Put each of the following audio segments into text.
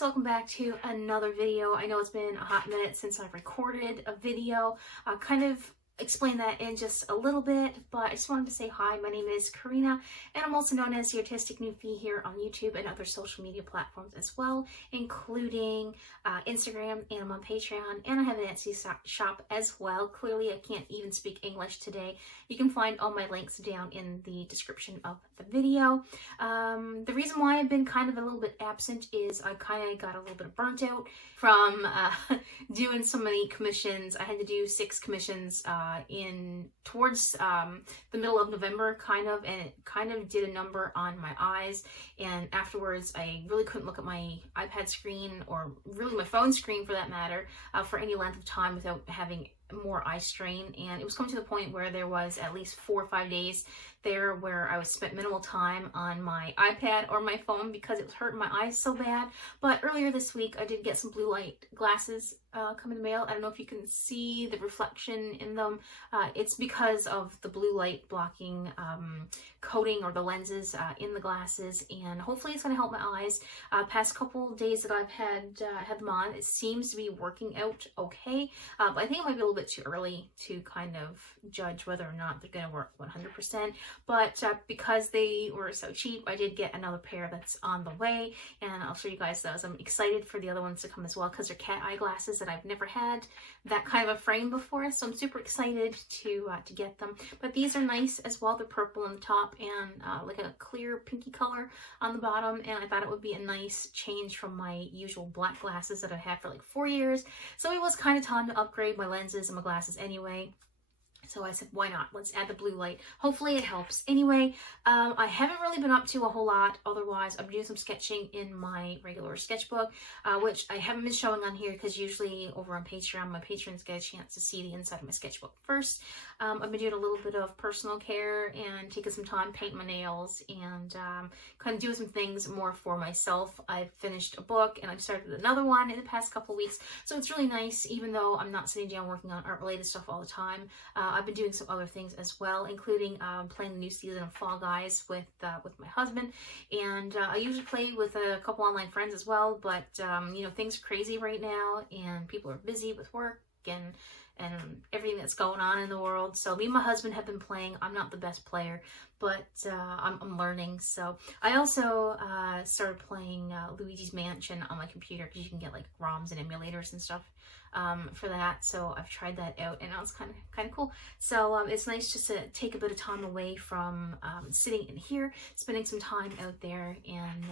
guys, welcome back to another video. I know it's been a hot minute since I've recorded a video. I'll kind of explain that in just a little bit, but I just wanted to say hi. My name is Karina, and I'm also known as the Artistic Newbie here on YouTube and other social media platforms as well, including Instagram, and I'm on Patreon, and I have an Etsy shop as well. Clearly, I can't even speak English today. You can find all my links down in the description of the video. The reason why I've been kind of a little bit absent is I kind of got a little bit burnt out from doing so many commissions. I had to do 6 commissions towards the middle of November, and it kind of did a number on my eyes, and afterwards I really couldn't look at my iPad screen, or really my phone screen for that matter, for any length of time without having more eye strain. And it was coming to the point where there was at least 4 or 5 days there where I was spent minimal time on my iPad or my phone because it was hurting my eyes so bad. But earlier this week I did get some blue light glasses come in the mail. I don't know if you can see the reflection in them. It's because of the blue light blocking coating or the lenses in the glasses, and hopefully it's going to help my eyes. Past couple days that I've had them on, it seems to be working out okay, but I think it might be a little bit too early to kind of judge whether or not they're going to work 100%, but because they were so cheap, I did get another pair that's on the way, and I'll show you guys those. I'm excited for the other ones to come as well because they're cat eye glasses that I've never had that kind of a frame before, so I'm super excited to get them. But these are nice as well. They're purple on the top and like a clear pinky color on the bottom, and I thought it would be a nice change from my usual black glasses that I've had for like 4 years. So it was kind of time to upgrade my lenses and my glasses anyway. So I said, why not? Let's add the blue light. Hopefully it helps. Anyway, I haven't really been up to a whole lot. Otherwise, I'm doing some sketching in my regular sketchbook, which I haven't been showing on here because usually over on Patreon, my patrons get a chance to see the inside of my sketchbook first. I've been doing a little bit of personal care and taking some time painting my nails and kind of doing some things more for myself. I've finished a book and I've started another one in the past couple weeks. So it's really nice, even though I'm not sitting down working on art-related stuff all the time. I've been doing some other things as well, including playing the new season of Fall Guys with my husband, and I usually play with a couple online friends as well, but you know, things are crazy right now and people are busy with work and everything that's going on in the world. So me and my husband have been playing. I'm not the best player, but I'm learning. So I also started playing Luigi's Mansion on my computer because you can get like ROMs and emulators and stuff for that. So I've tried that out and that was kind of cool. So it's nice just to take a bit of time away from sitting in here, spending some time out there and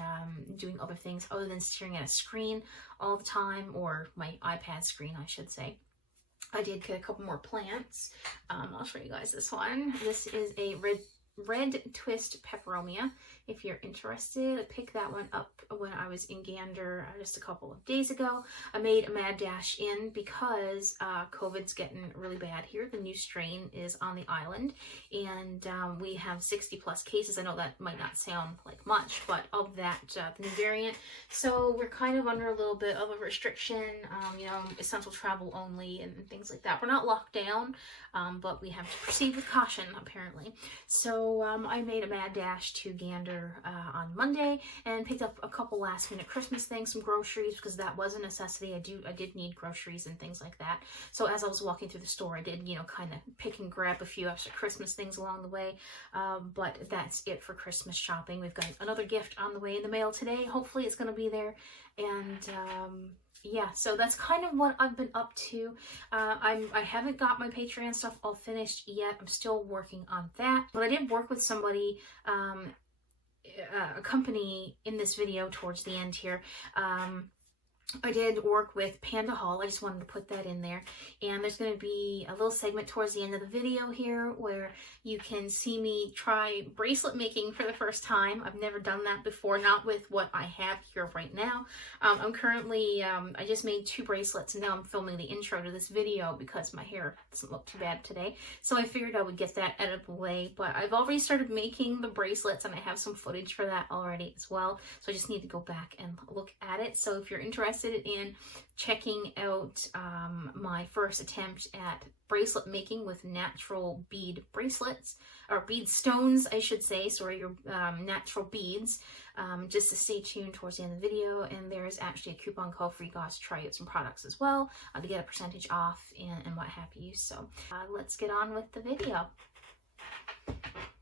doing other things other than staring at a screen all the time, or my iPad screen I should say. I did get a couple more plants. I'll show you guys this one. This is a red twist peperomia. If you're interested, I picked that one up when I was in Gander just a couple of days ago. I made a mad dash in because COVID's getting really bad here. The new strain is on the island, and we have 60 plus cases. I know that might not sound like much, but of that, the new variant. So we're kind of under a little bit of a restriction, you know, essential travel only and things like that. We're not locked down, but we have to proceed with caution apparently. So I made a mad dash to Gander on Monday and picked up a couple last minute Christmas things, some groceries, because that was a necessity. I did need groceries and things like that. So as I was walking through the store, I did, you know, kind of pick and grab a few extra Christmas things along the way. But that's it for Christmas shopping. We've got another gift on the way in the mail today. Hopefully it's going to be there. And yeah, so that's kind of what I've been up to. I haven't got my Patreon stuff all finished yet. I'm still working on that. But I did work with somebody, a company in this video towards the end here. I did work with PandaHall. I just wanted to put that in there. And there's going to be a little segment towards the end of the video here where you can see me try bracelet making for the first time. I've never done that before, not with what I have here right now. I'm currently, I just made 2 bracelets and now I'm filming the intro to this video because my hair doesn't look too bad today. So I figured I would get that out of the way, but I've already started making the bracelets and I have some footage for that already as well. So I just need to go back and look at it. So if you're interested interested in checking out my first attempt at bracelet making with natural bead bracelets, or bead stones, I should say, sorry, your natural beads, just to stay tuned towards the end of the video. And there's actually a coupon code for you guys to try out some products as well, to get a percentage off and what have you. So let's get on with the video.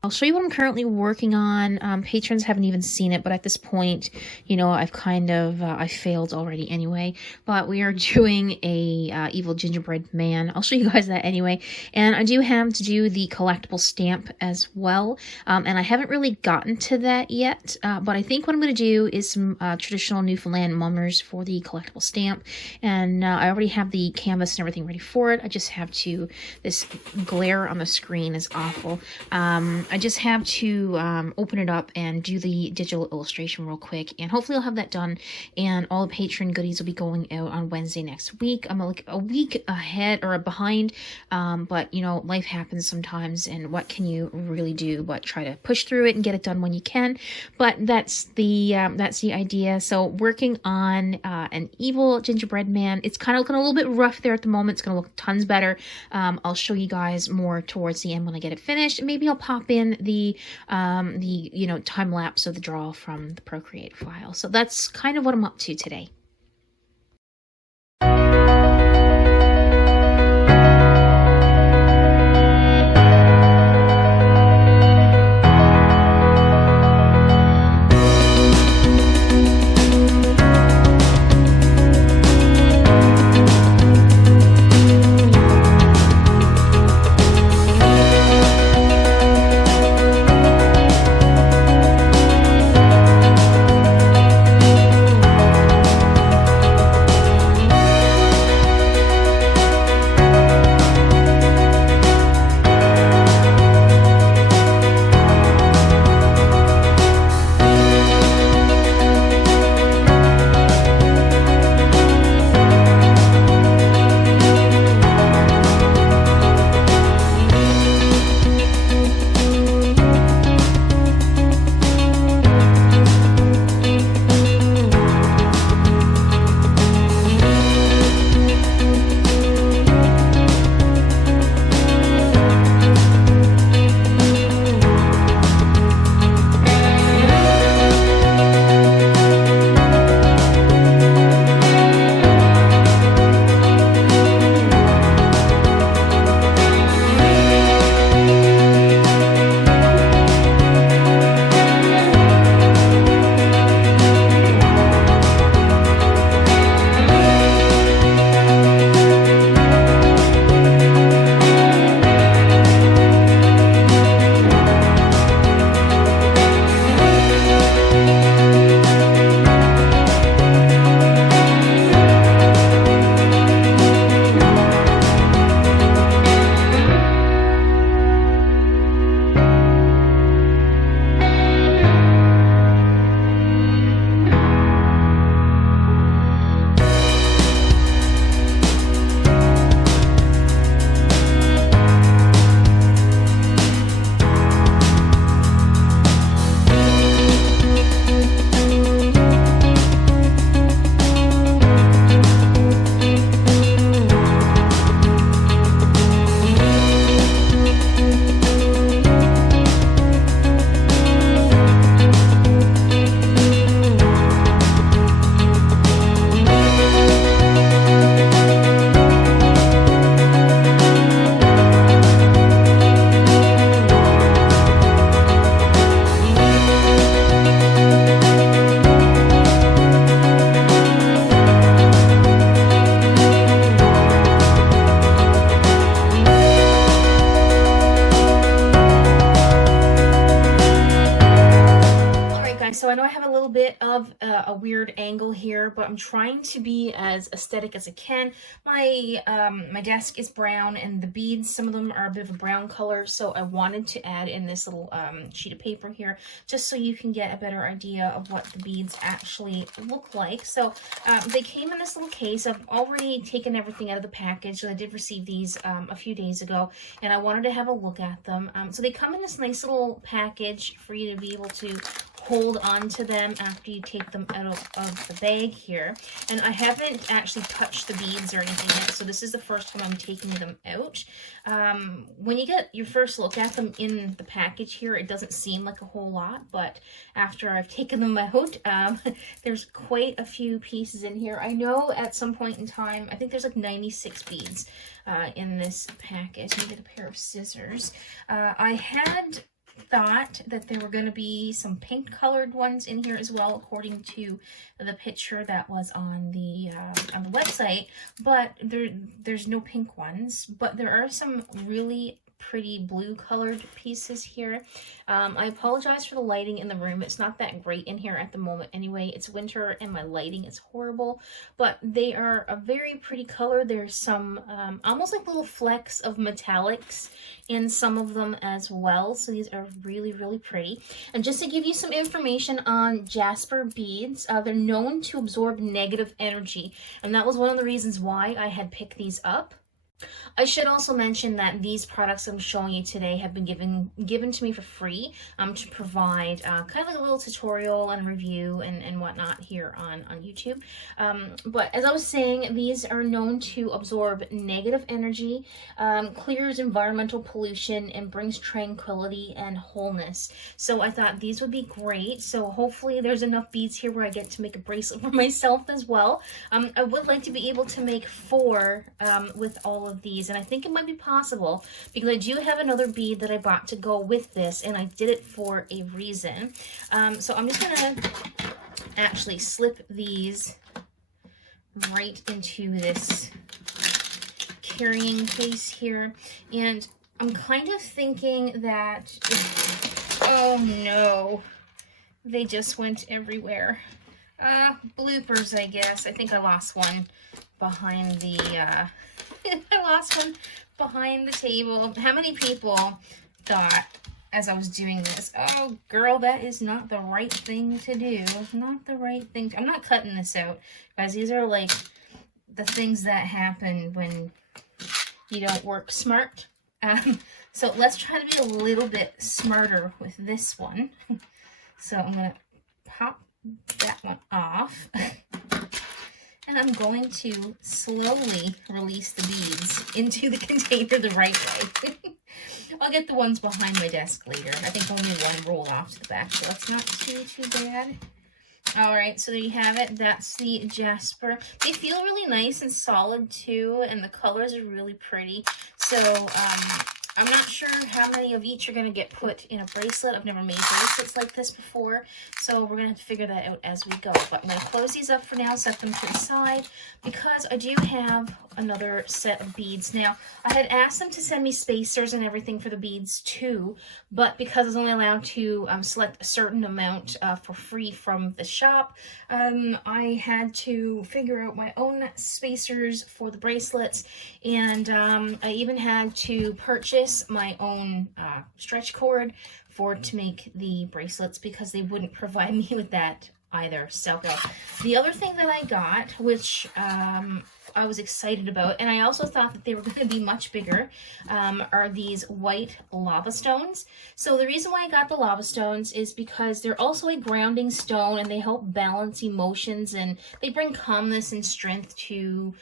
I'll show you what I'm currently working on. Patrons haven't even seen it, but at this point, you know, I've kind of, I failed already anyway. But we are doing a evil gingerbread man. I'll show you guys that anyway. And I do have to do the collectible stamp as well. And I haven't really gotten to that yet. But I think what I'm going to do is some traditional Newfoundland mummers for the collectible stamp. And I already have the canvas and everything ready for it. I just have to, this glare on the screen is awful. I just have to open it up and do the digital illustration real quick, and hopefully I'll have that done, and all the patron goodies will be going out on Wednesday next week. I'm like a week ahead or behind, but you know, life happens sometimes, and what can you really do but try to push through it and get it done when you can. But that's the idea. So working on an evil gingerbread man. It's kind of looking a little bit rough there at the moment. It's going to look tons better. I'll show you guys more towards the end when I get it finished. Maybe I'll pop in the you know, time lapse of the draw from the Procreate file. So that's kind of what I'm up to today. So I know I have a little bit of a weird angle here, but I'm trying to be as aesthetic as I can. My my desk is brown, and the beads, some of them are a bit of a brown color, so I wanted to add in this little sheet of paper here, just so you can get a better idea of what the beads actually look like. So they came in this little case. I've already taken everything out of the package. So I did receive these a few days ago, and I wanted to have a look at them. So they come in this nice little package for you to be able to hold on to them after you take them out of the bag here. And I haven't actually touched the beads or anything yet, so this is the first time I'm taking them out. When you get your first look at them in the package here, it doesn't seem like a whole lot, but after I've taken them out, there's quite a few pieces in here. I know at some point in time, I think there's like 96 beads in this package. Let me get a pair of scissors. I had thought that there were going to be some pink colored ones in here as well, according to the picture that was on the website, but there's no pink ones, but there are some really pretty blue colored pieces here. I apologize for the lighting in the room. It's not that great in here at the moment anyway. It's winter and my lighting is horrible, but they are a very pretty color. There's some almost like little flecks of metallics in some of them as well, so these are really, really pretty. And just to give you some information on jasper beads, they're known to absorb negative energy, and that was one of the reasons why I had picked these up. I should also mention that these products I'm showing you today have been given to me for free to provide kind of like a little tutorial and review and whatnot here on YouTube. But as I was saying, these are known to absorb negative energy, clears environmental pollution, and brings tranquility and wholeness. So I thought these would be great. So hopefully there's enough beads here where I get to make a bracelet for myself as well. I would like to be able to make 4 with all of these, and I think it might be possible because I do have another bead that I bought to go with this, and I did it for a reason. So I'm just gonna actually slip these right into this carrying case here, and I'm kind of thinking that oh no, they just went everywhere. Bloopers, I guess. I think I lost one behind the I lost one behind the table. How many people thought as I was doing this, oh girl, that is not the right thing to do. Not the right thing I'm not cutting this out, guys. These are like the things that happen when you don't work smart. So let's try to be a little bit smarter with this one. So I'm gonna pop that one off. And I'm going to slowly release the beads into the container the right way. I'll get the ones behind my desk later. I think only one rolled off to the back, so that's not too bad. All right, so there you have it. That's the jasper. They feel really nice and solid too, and the colors are really pretty. So I'm not sure how many of each are going to get put in a bracelet. I've never made bracelets like this before, so we're going to have to figure that out as we go. But I'm going to close these up for now, set them to the side, because I do have another set of beads. Now, I had asked them to send me spacers and everything for the beads too, but because I was only allowed to select a certain amount for free from the shop, I had to figure out my own spacers for the bracelets, and I even had to purchase my own stretch cord to make the bracelets because they wouldn't provide me with that either. So the other thing that I got, which I was excited about, and I also thought that they were going to be much bigger, are these white lava stones. So the reason why I got the lava stones is because they're also a grounding stone, and they help balance emotions, and they bring calmness and strength to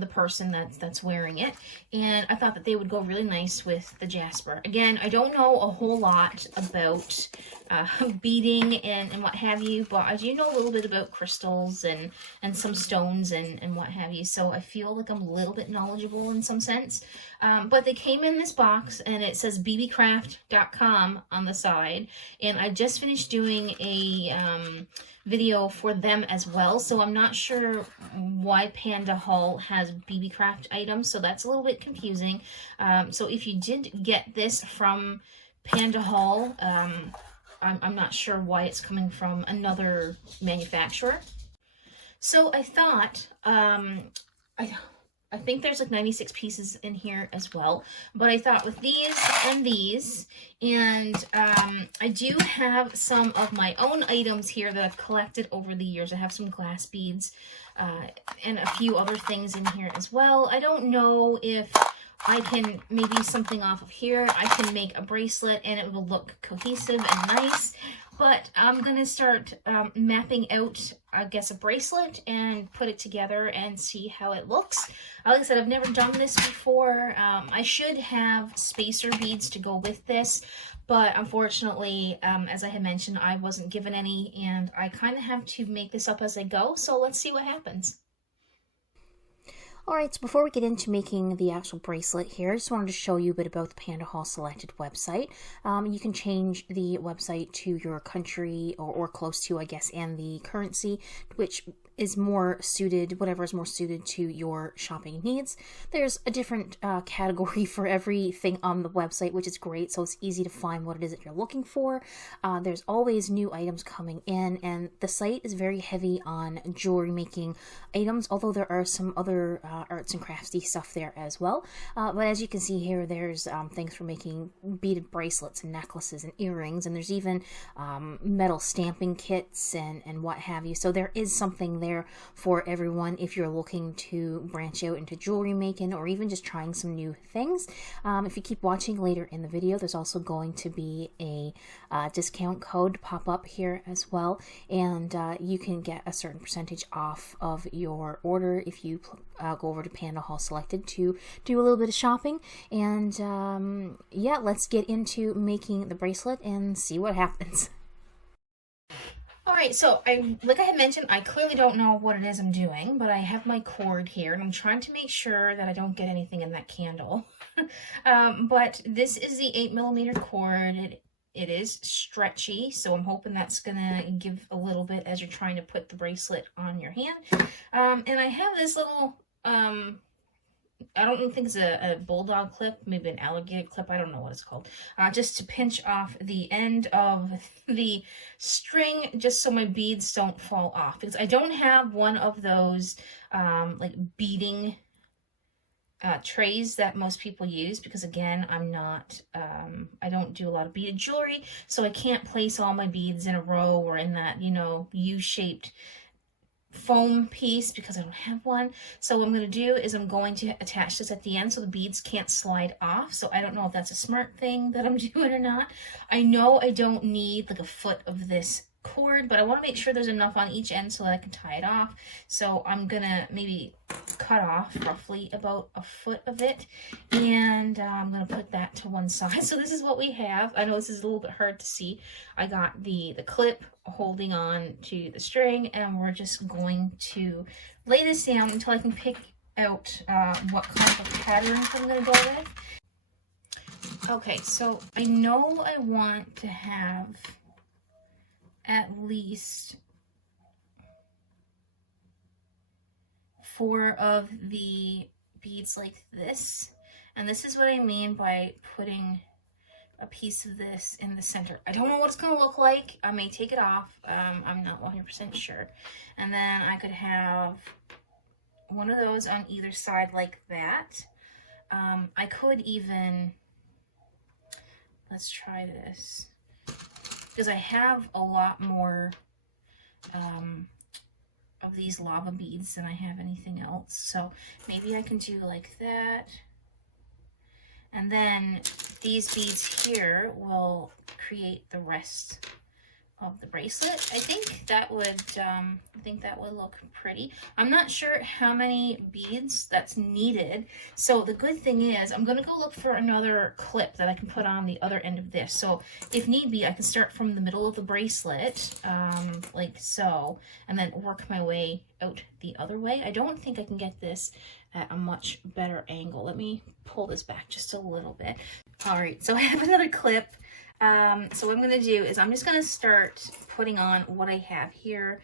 the person that's wearing it. And I thought that they would go really nice with the jasper. Again, I don't know a whole lot about beading and what have you, but I do know a little bit about crystals and some stones and what have you, so I feel like I'm a little bit knowledgeable in some sense. But they came in this box, and it says bbcraft.com on the side, and I just finished doing a video for them as well, so I'm not sure why PandaHall has BB Craft items, so that's a little bit confusing. So if you did get this from PandaHall, I'm not sure why it's coming from another manufacturer. So I thought, I think there's like 96 pieces in here as well, but I thought with these and these, and I do have some of my own items here that I've collected over the years. I have some glass beads and a few other things in here as well. I don't know if I can maybe something off of here. I can make a bracelet and it will look cohesive and nice. But I'm going to start mapping out, I guess, a bracelet and put it together and see how it looks. Like I said, I've never done this before. I should have spacer beads to go with this. But unfortunately, as I had mentioned, I wasn't given any. And I kind of have to make this up as I go. So let's see what happens. Alright, so before we get into making the actual bracelet here, I just wanted to show you a bit about the PandaHall Selected website. You can change the website to your country or close to, I guess, and the currency, which is more suited, whatever is more suited to your shopping needs. There's a different category for everything on the website, which is great, so it's easy to find what it is that you're looking for. There's always new items coming in, and the site is very heavy on jewelry making items, although there are some other arts and crafty stuff there as well. But as you can see here, there's things for making beaded bracelets and necklaces and earrings, and there's even metal stamping kits and what have you. So there is something there for everyone if you're looking to branch out into jewelry making or even just trying some new things. If you keep watching later in the video, there's also going to be a discount code pop up here as well, and you can get a certain percentage off of your order if you go over to PandaHall Selected to do a little bit of shopping. And yeah, let's get into making the bracelet and see what happens. Alright, so like I had mentioned, I clearly don't know what it is I'm doing, but I have my cord here, and I'm trying to make sure that I don't get anything in that candle. But this is the 8mm cord. It is stretchy, so I'm hoping that's gonna give a little bit as you're trying to put the bracelet on your hand. And I have this little, I don't think it's a bulldog clip, maybe an alligator clip, I don't know what it's called, just to pinch off the end of the string just so my beads don't fall off, because I don't have one of those like beading trays that most people use, because again, I'm not, I don't do a lot of beaded jewelry, so I can't place all my beads in a row or in that, you know, U-shaped foam piece because I don't have one. So what I'm going to do is I'm going to attach this at the end so the beads can't slide off. So I don't know if that's a smart thing that I'm doing or not. I know I don't need like a foot of this cord, but I want to make sure there's enough on each end so that I can tie it off. So I'm gonna maybe cut off roughly about a foot of it, and I'm gonna put that to one side. So this is what we have. I know this is a little bit hard to see. I got the clip holding on to the string, and we're just going to lay this down until I can pick out what kind of patterns I'm gonna go with. Okay, so I know I want to have at least 4 of the beads like this, and this is what I mean by putting a piece of this in the center. I don't know what it's going to look like. I may take it off. I'm not 100% sure. And then I could have one of those on either side like that. I could even, let's try this, because I have a lot more of these lava beads than I have anything else. So maybe I can do like that. And then these beads here will create the rest of the bracelet. I think that would look pretty. I'm not sure how many beads that's needed. So the good thing is I'm gonna go look for another clip that I can put on the other end of this. So if need be, I can start from the middle of the bracelet, like so, and then work my way out the other way. I don't think I can get this at a much better angle. Let me pull this back just a little bit. All right, so I have another clip. So what I'm going to do is I'm just going to start putting on what I have here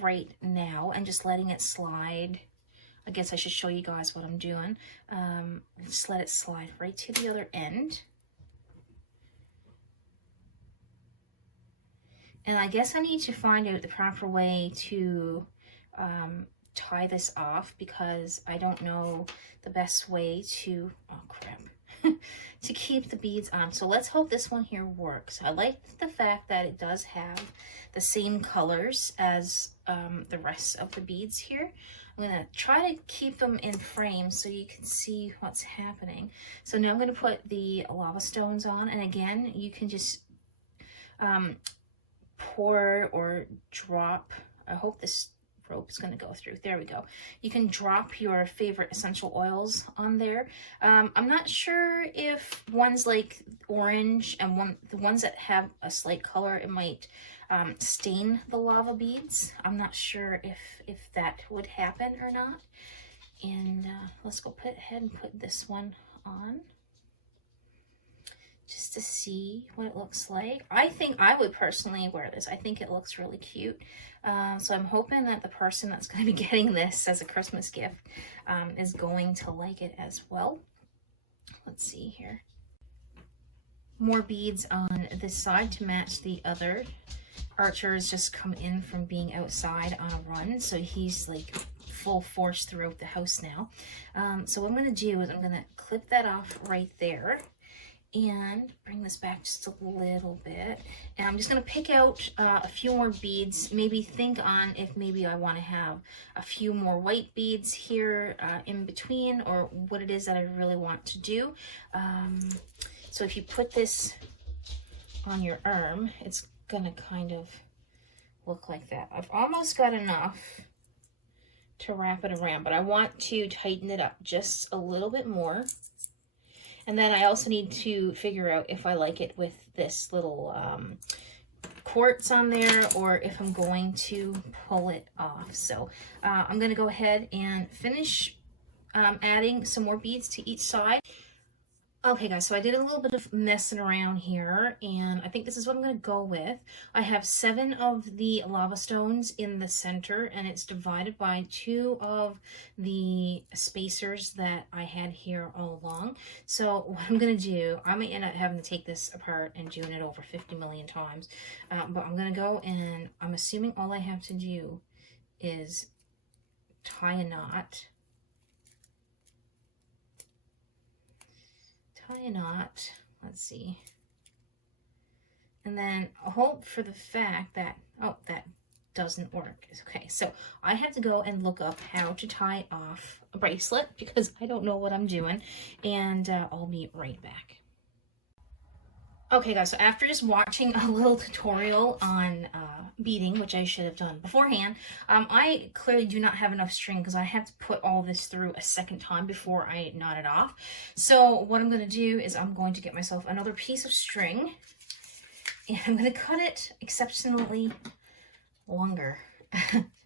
right now and just letting it slide. I guess I should show you guys what I'm doing. Just let it slide right to the other end. And I guess I need to find out the proper way to tie this off, because I don't know the best way to, oh crap. to keep the beads on. So let's hope this one here works. I like the fact that it does have the same colors as the rest of the beads here. I'm gonna try to keep them in frame so you can see what's happening. So now I'm gonna put the lava stones on, and again, you can just pour or drop. I hope this rope is going to go through. There we go. You can drop your favorite essential oils on there. I'm not sure if one's like orange and the ones that have a slight color, it might stain the lava beads. I'm not sure if that would happen or not. And let's go ahead and put this one on, just to see what it looks like. I think I would personally wear this. I think it looks really cute. So I'm hoping that the person that's going to be getting this as a Christmas gift is going to like it as well. Let's see here. More beads on this side to match the other. Archer has just come in from being outside on a run, so he's like full force throughout the house now. So what I'm going to do is I'm going to clip that off right there and bring this back just a little bit. And I'm just going to pick out a few more beads, maybe think on if maybe I want to have a few more white beads here in between, or what it is that I really want to do. So if you put this on your arm, it's going to kind of look like that. I've almost got enough to wrap it around, but I want to tighten it up just a little bit more. And then I also need to figure out if I like it with this little quartz on there, or if I'm going to pull it off. So I'm going to go ahead and finish adding some more beads to each side. Okay guys, so I did a little bit of messing around here, and I think this is what I'm going to go with. I have 7 of the lava stones in the center, and it's divided by 2 of the spacers that I had here all along. So what I'm going to do, I may end up having to take this apart and doing it over 50 million times, but I'm going to go, and I'm assuming all I have to do is tie a knot. Let's see, and then hope for the fact that, oh, that doesn't work. Okay, so I have to go and look up how to tie off a bracelet because I don't know what I'm doing, and I'll be right back. Okay guys, so after just watching a little tutorial on beading, which I should have done beforehand, I clearly do not have enough string because I have to put all this through a second time before I knot it off. So what I'm going to do is I'm going to get myself another piece of string, and I'm going to cut it exceptionally longer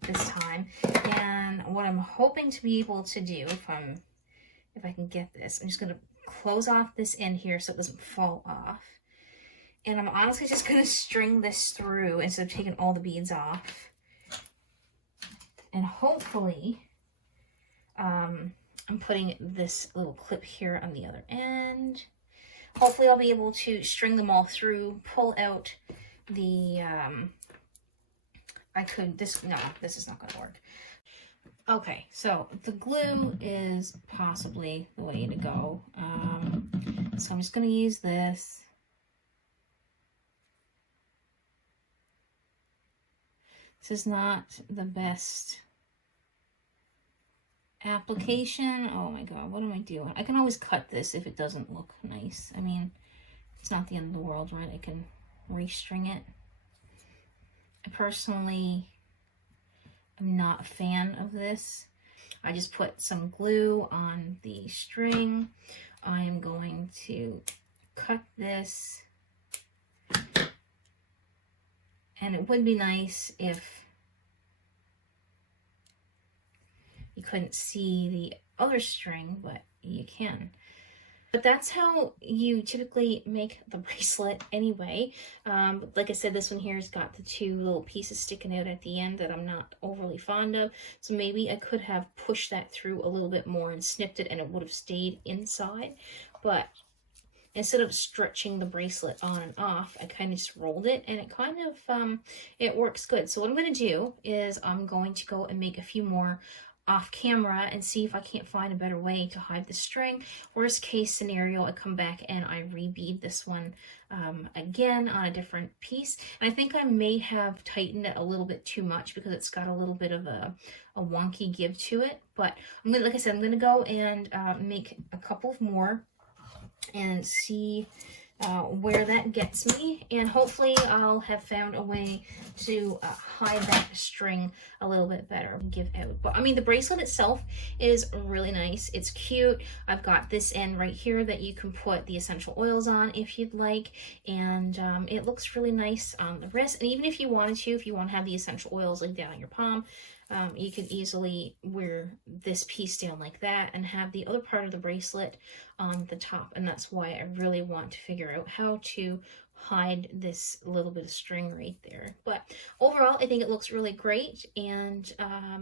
this time. And what I'm hoping to be able to do, if I can get this, I'm just going to close off this end here so it doesn't fall off. And I'm honestly just going to string this through instead of taking all the beads off. And hopefully, I'm putting this little clip here on the other end. Hopefully I'll be able to string them all through, pull out the, no, this is not going to work. Okay, so the glue is possibly the way to go. So I'm just going to use this. This is not the best application. Oh my god, what am I doing? I can always cut this if it doesn't look nice. I mean, it's not the end of the world, right? I can restring it. I personally am not a fan of this. I just put some glue on the string. I am going to cut this. And it would be nice if you couldn't see the other string, but you can. But that's how you typically make the bracelet anyway. Like I said, this one here has got the 2 little pieces sticking out at the end that I'm not overly fond of. So maybe I could have pushed that through a little bit more and snipped it, and it would have stayed inside. But instead of stretching the bracelet on and off, I kind of just rolled it, and it kind of, it works good. So what I'm going to do is I'm going to go and make a few more off camera and see if I can't find a better way to hide the string. Worst case scenario, I come back and I rebead this one again on a different piece. And I think I may have tightened it a little bit too much because it's got a little bit of a wonky give to it. But I'm gonna, like I said, I'm gonna go and make a couple of more and see where that gets me, and hopefully I'll have found a way to hide that string a little bit better and give out. But I mean, the bracelet itself is really nice. It's cute. I've got this end right here that you can put the essential oils on if you'd like, and it looks really nice on the wrist. And even if you wanted to, if you want to have the essential oils like down your palm, you could easily wear this piece down like that and have the other part of the bracelet on the top. And that's why I really want to figure out how to hide this little bit of string right there. But overall, I think it looks really great. And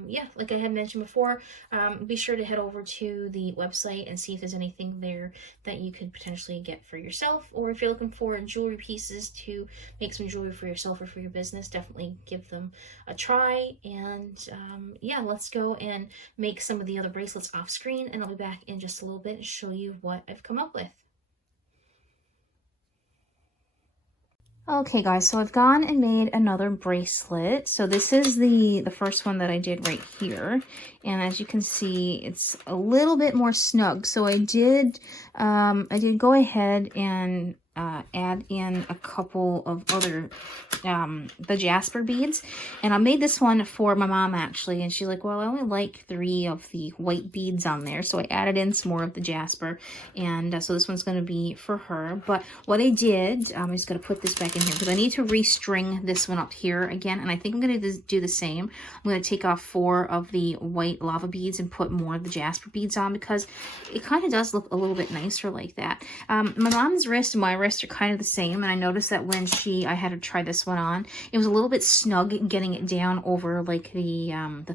yeah, like I had mentioned before, be sure to head over to the website and see if there's anything there that you could potentially get for yourself, or if you're looking for jewelry pieces to make some jewelry for yourself or for your business, definitely give them a try. And yeah, let's go and make some of the other bracelets off screen, and I'll be back in just a little bit and show you what I've come up with. Okay guys, so I've gone and made another bracelet. So this is the first one that I did right here. And as you can see, it's a little bit more snug. So I did go ahead and add in a couple of other the jasper beads, and I made this one for my mom actually, and she's like, well, I only like 3 of the white beads on there, so I added in some more of the jasper, and so this one's going to be for her. But what I did, I'm just going to put this back in here because I need to restring this one up here again, and I think I'm going to do the same. I'm going to take off 4 of the white lava beads and put more of the jasper beads on because it kind of does look a little bit nicer like that. My mom's wrist and my wrist are kind of the same, and I noticed that when I had to try this one on, it was a little bit snug getting it down over like the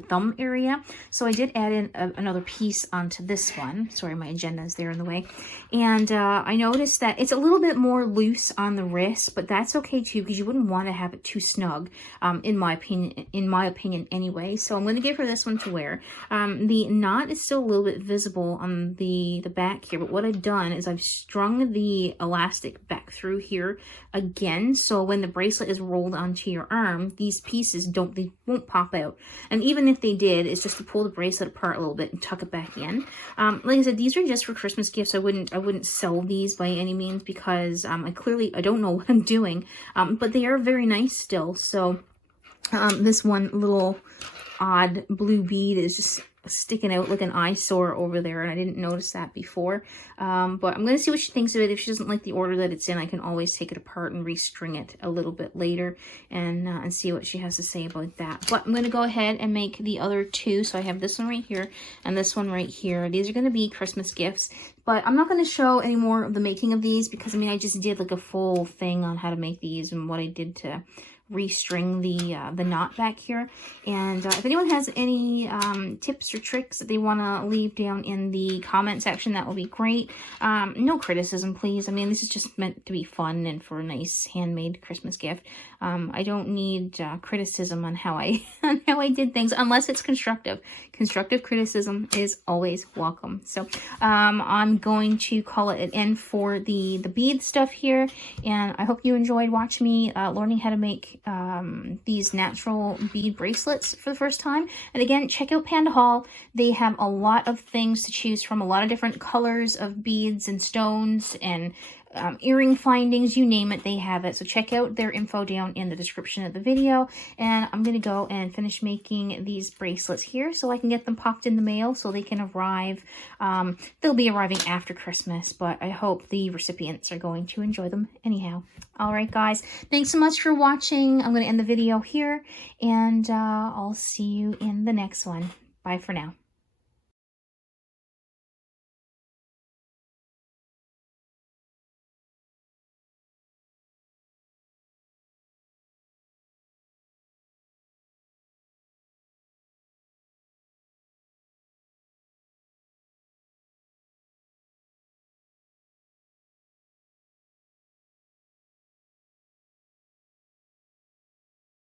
thumb area. So I did add in another piece onto this one. Sorry, my agenda is there in the way. And I noticed that it's a little bit more loose on the wrist, but that's okay too because you wouldn't want to have it too snug, in my opinion anyway. So I'm going to give her this one to wear. The knot is still a little bit visible on the back here, but what I've done is I've strung the elastic back through here again, so when the bracelet is rolled onto your arm, these pieces won't pop out. And even if they did, it's just to pull the bracelet apart a little bit and tuck it back in. Like I said, these are just for Christmas gifts. I wouldn't sell these by any means because I don't know what I'm doing, but they are very nice still. So this one little odd blue bead is just sticking out like an eyesore over there, and I didn't notice that before. But I'm going to see what she thinks of it. If she doesn't like the order that it's in, I can always take it apart and restring it a little bit later and see what she has to say about that. But I'm going to go ahead and make the other 2. So I have this one right here and this one right here. These are going to be Christmas gifts, but I'm not going to show any more of the making of these because, I mean, I just did like a full thing on how to make these and what I did to restring the knot back here. And if anyone has any tips or tricks that they want to leave down in the comment section, that will be great. No criticism, please. I mean, this is just meant to be fun and for a nice handmade Christmas gift. I don't need criticism on how I did things unless it's constructive. Constructive criticism is always welcome. So I'm going to call it an end for the bead stuff here, and I hope you enjoyed watching me learning how to make these natural bead bracelets for the first time. And again, check out PandaHall. They have a lot of things to choose from, a lot of different colors of beads and stones and earring findings, you name it, they have it. So check out their info down in the description of the video. And I'm going to go and finish making these bracelets here so I can get them popped in the mail so they can arrive. They'll be arriving after Christmas, but I hope the recipients are going to enjoy them anyhow. All right, guys, thanks so much for watching. I'm going to end the video here, and I'll see you in the next one. Bye for now.